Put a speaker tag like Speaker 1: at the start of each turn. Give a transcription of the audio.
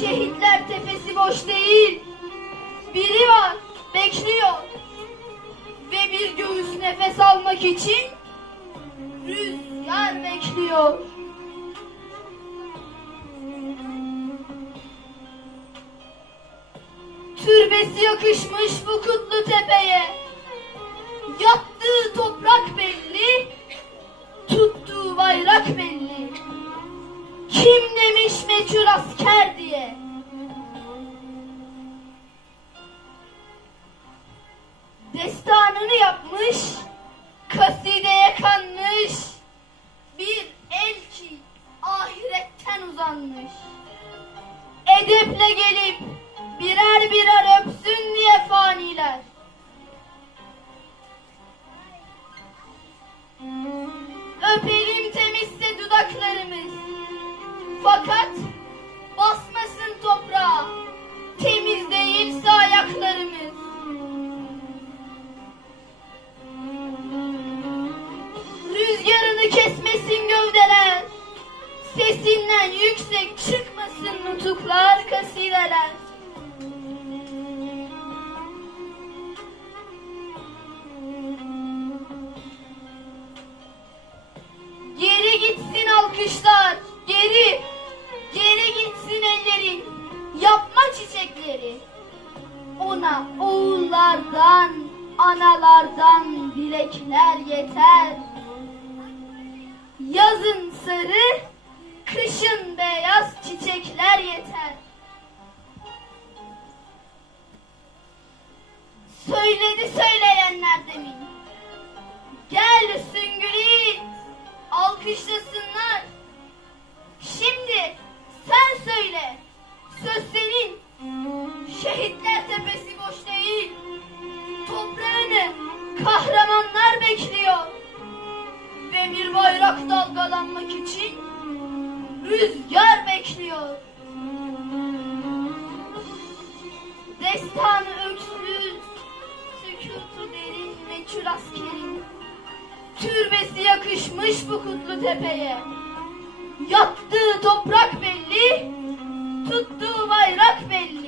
Speaker 1: Şehitler tepesi boş değil. Biri var, bekliyor. Ve bir göğüs nefes almak için rüzgar bekliyor. Türbesi yakışmış bu kutlu tepeye. Yattığı toprak belli, tuttuğu bayrak belli. Yapmış, kasideye kanmış. Bir el ki ahiretten uzanmış. Edeple gelip birer birer öpsün diye faniler. Öpelim temizse dudaklarımız. Fakat yüksek çıkmasın nutuklar, kasideler. Geri gitsin alkışlar, geri, geri gitsin ellerin, yapma çiçekleri. Ona oğullardan, analardan dilekler yeter. Yazın sarı, kışın beyaz çiçekler yeter. Söyledi söyleyenler demin. Gel süngülü alkışlasınlar. Şimdi sen söyle. Söz senin. Şehitler tepesi boş değil. Toprağını kahramanlar bekliyor. Ve bir bayrak dalgalanmak rüzgar bekliyor. Destanı öksüz, sükutu derin meçhul askerin. Türbesi yakışmış bu kutlu tepeye. Yattığı toprak belli, tuttuğu bayrak belli.